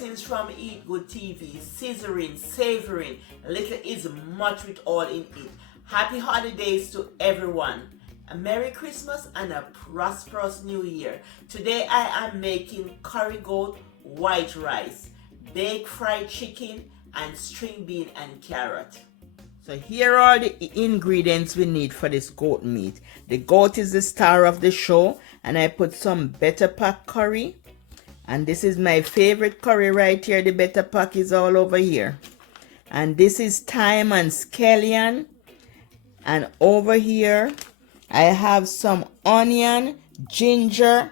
blessings from Eat Good TV, scissoring, savoring, little is much with all in it. Happy holidays to everyone. A Merry Christmas and a prosperous New Year. Today I am making curry goat white rice, baked fried chicken, and string bean and carrot. So here are the ingredients we need for this goat meat. The goat is the star of the show, and I put some better pack curry. And this is my favorite curry right here. The better pack is all over here. And this is thyme and scallion. And over here, I have some onion, ginger,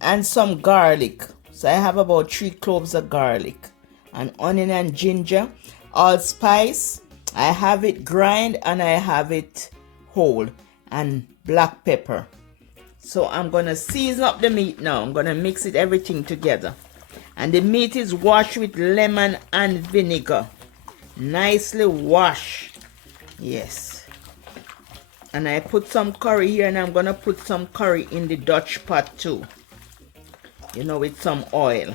and some garlic. So I have about 3 cloves of garlic. And onion and ginger. Allspice. I have it grind and I have it whole. And black pepper. So I'm going to season up the meat now. I'm going to mix it everything together. And the meat is washed with lemon and vinegar. Nicely washed. Yes. And I put some curry here, and I'm going to put some curry in the Dutch pot too. You know, with some oil.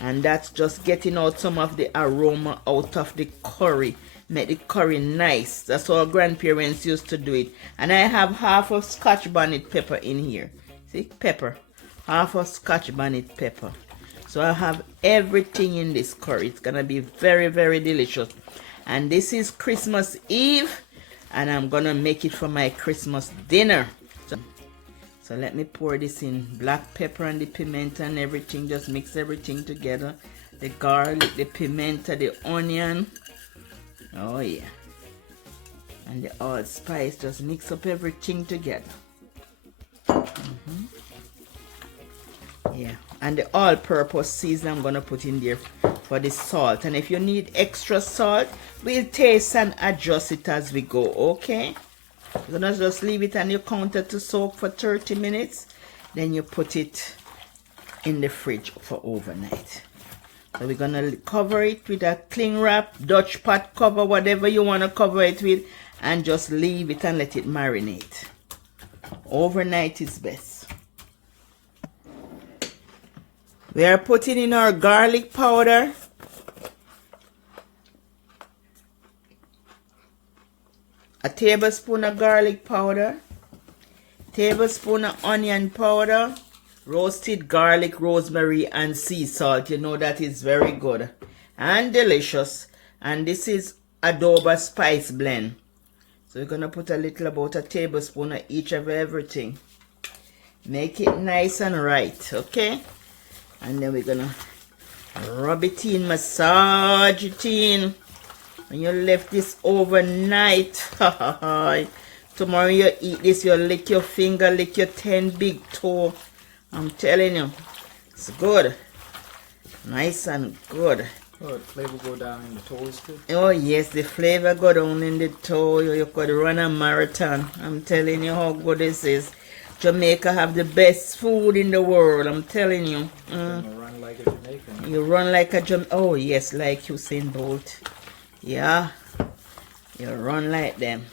And that's just getting out some of the aroma out of the curry. Make the curry nice. That's how our grandparents used to do it. And I have half of Scotch bonnet pepper in here. See, pepper. Half of Scotch bonnet pepper. So I have everything in this curry. It's going to be very, very delicious. And this is Christmas Eve. And I'm going to make it for my Christmas dinner. So let me pour this in. Black pepper and the pimento and everything. Just mix everything together. The garlic, the pimento, the onion. Oh yeah. And the allspice. Just mix up everything together. Yeah. And the all-purpose season I'm going to put in there for the salt. And if you need extra salt, we'll taste and adjust it as we go. Okay? You're going to just leave it on your counter to soak for 30 minutes. Then you put it in the fridge for overnight. So we're going to cover it with a cling wrap, Dutch pot cover, whatever you want to cover it with. And just leave it and let it marinate. Overnight is best. We are putting in our garlic powder. A tablespoon of garlic powder. Tablespoon of onion powder. Roasted garlic, rosemary, and sea salt. You know that is very good and delicious. And this is adobo spice blend. So we're going to put a little, about a tablespoon of each of everything. Make it nice and right, okay? And then we're going to rub it in, massage it in. When you left this overnight, tomorrow you eat this, you lick your finger, lick your 10 big toe. I'm telling you, it's good. Nice and good. Oh, the flavor go down in the toes too? Oh yes, the flavor go down in the toe. You could run a marathon. I'm telling you how good this is. Jamaica have the best food in the world. I'm telling you. You run like a Jamaican. You run like a Jamaican. Oh yes, like Usain Bolt. Yeah. You run like them.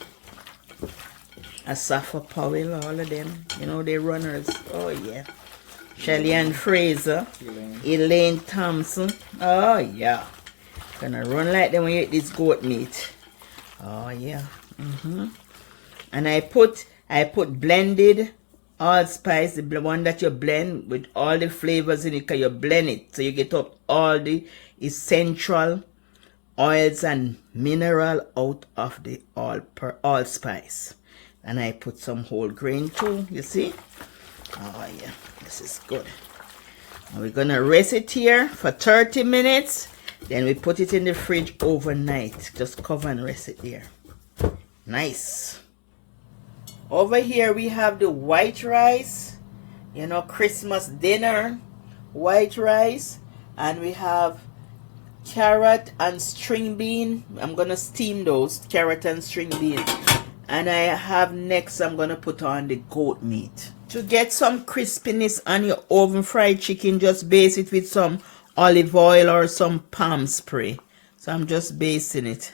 Asafa Powell, all of them. You know, they runners. Oh yeah. Shelly and Fraser. Elaine Thompson. Oh yeah. Gonna run like them when you eat this goat meat. Oh yeah. And I put blended allspice, the one that you blend with all the flavors in it, because you blend it so you get up all the essential oils and mineral out of the allspice. And I put some whole grain too, you see? Oh yeah, this is good. And we're gonna rest it here for 30 minutes. Then we put it in the fridge overnight. Just cover and rest it there. Nice. Over here we have the white rice. You know, Christmas dinner. White rice. And we have carrot and string bean. I'm gonna steam those, carrot and string bean. And I have next, I'm gonna put on the goat meat. To get some crispiness on your oven fried chicken, just baste it with some olive oil or some palm spray. So I'm just basting it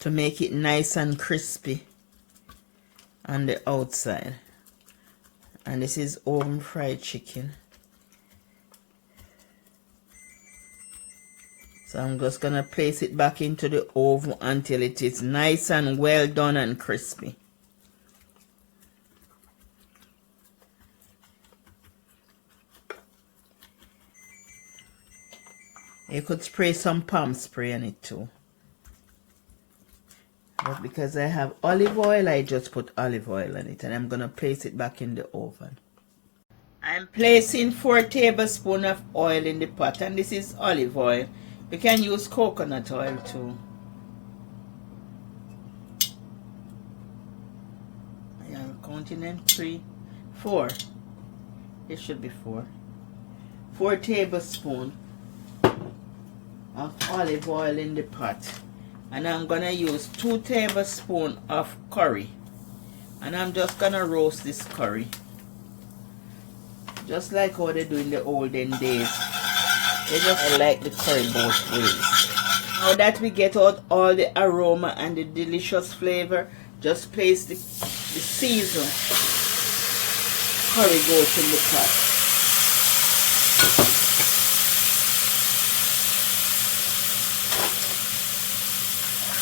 to make it nice and crispy on the outside. And this is oven fried chicken. So I'm just gonna place it back into the oven until it is nice and well done and crispy. You could spray some palm spray on it too. But because I have olive oil, I just put olive oil on it, and I'm gonna place it back in the oven. I'm placing 4 tablespoons of oil in the pot, and this is olive oil. You can use coconut oil too. I am counting in 3, 4. It should be 4. 4 tablespoons of olive oil in the pot. And I'm gonna use 2 tablespoons of curry, and I'm just gonna roast this curry just like how they do in the olden days. They just like the curry both ways. Now that we get out all the aroma and the delicious flavor, just place the seasoned curry goat in the pot.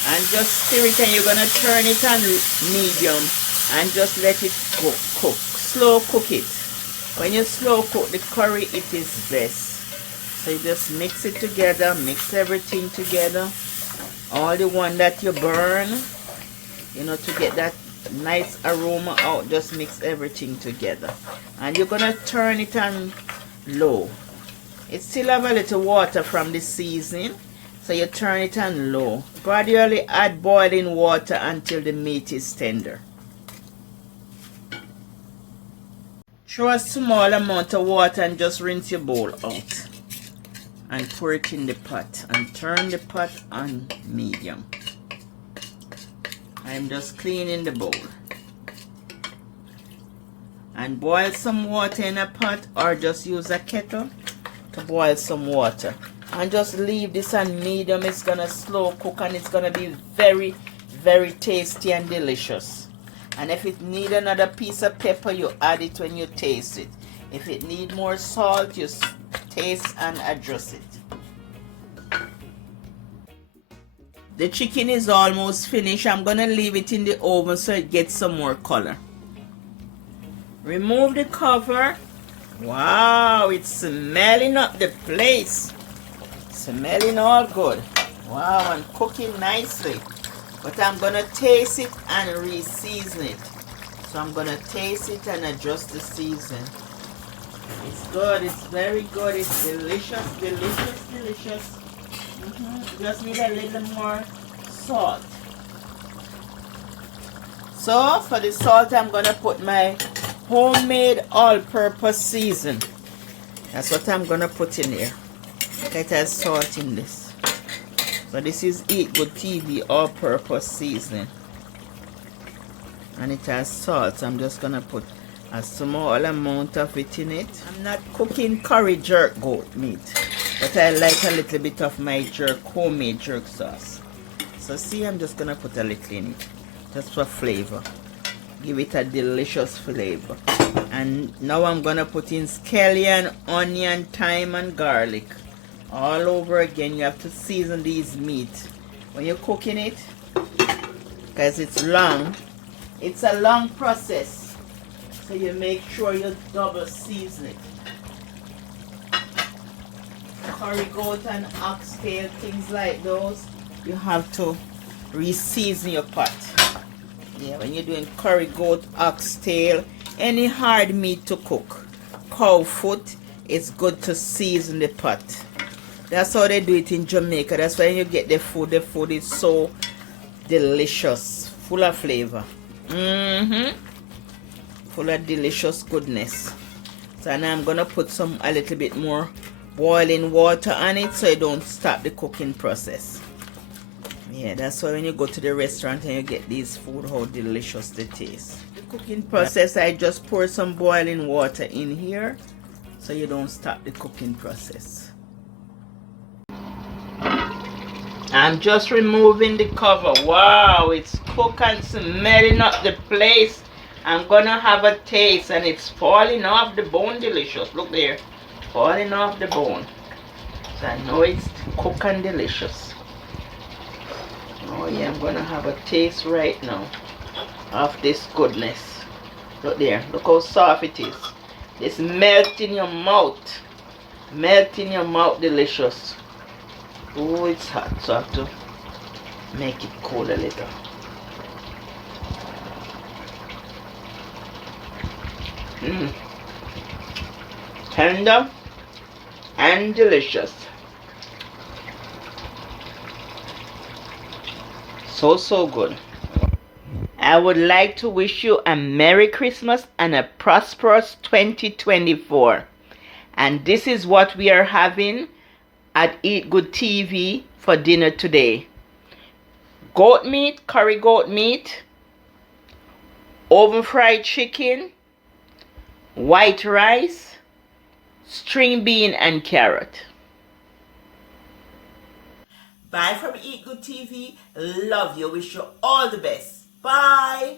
And just stir it, and you're gonna turn it on medium and just let it cook. Slow cook it. When you slow cook the curry, it is best. So you just mix it together, mix everything together. All the one that you burn, you know, to get that nice aroma out, just mix everything together. And you're gonna turn it on low. It still have a little water from the seasoning, so you turn it on low. Gradually add boiling water until the meat is tender. Throw a small amount of water and just rinse your bowl out. And pour it in the pot. And turn the pot on medium. I'm just cleaning the bowl. And boil some water in a pot, or just use a kettle to boil some water. And just leave this on medium. It's gonna slow cook, and it's gonna be very, very tasty and delicious. And if it need another piece of pepper, you add it when you taste it. If it need more salt, you taste and adjust it. The chicken is almost finished. I'm gonna leave it in the oven so it gets some more color. Remove the cover. Wow, it's smelling up the place. Smelling all good. Wow, and cooking nicely. But I'm gonna taste it and re-season it. So I'm gonna taste it and adjust the season. It's good, it's very good, it's delicious, delicious, delicious. Just need a little more salt. So for the salt, I'm gonna put my homemade all-purpose season. That's what I'm gonna put in here. It has salt in this. So this is Eat Good TV all-purpose seasoning, and it has salt. So I'm just gonna put a small amount of it in it. I'm not cooking curry jerk goat meat, but I like a little bit of my jerk, homemade jerk sauce. So see, I'm just gonna put a little in it, just for flavor. Give it a delicious flavor. And now I'm gonna put in scallion, onion, thyme, and garlic. All over again. You have to season these meat when you're cooking it, because it's long. It's a long process, so you make sure you double season it. Curry goat and oxtail, things like those, you have to re-season your pot. Yeah, when you're doing curry goat, oxtail, any hard meat to cook, cow foot, it's good to season the pot. That's how they do it in Jamaica. That's why you get the food. The food is so delicious, full of flavor. Full of delicious goodness. So now I'm gonna put a little bit more boiling water on it, so you don't stop the cooking process. Yeah, that's why when you go to the restaurant and you get these food, how delicious they taste. The cooking process, I just pour some boiling water in here, so you don't stop the cooking process. I'm just removing the cover. Wow, it's cooked and smelling up the place. I'm gonna have a taste, and it's falling off the bone delicious. Look there, falling off the bone. So I know it's cooked and delicious. Oh yeah, I'm gonna have a taste right now of this goodness. Look there, look how soft it is. It's melt in your mouth. Melt in your mouth, delicious. Oh, it's hot, so I have to make it cool a little. Tender and delicious. So good. I would like to wish you a Merry Christmas and a prosperous 2024. And this is what we are having at Eat Good TV for dinner today. Goat meat, curry goat meat, oven fried chicken, white rice, string bean and carrot. Bye from Eat Good TV. Love you. Wish you all the best. Bye.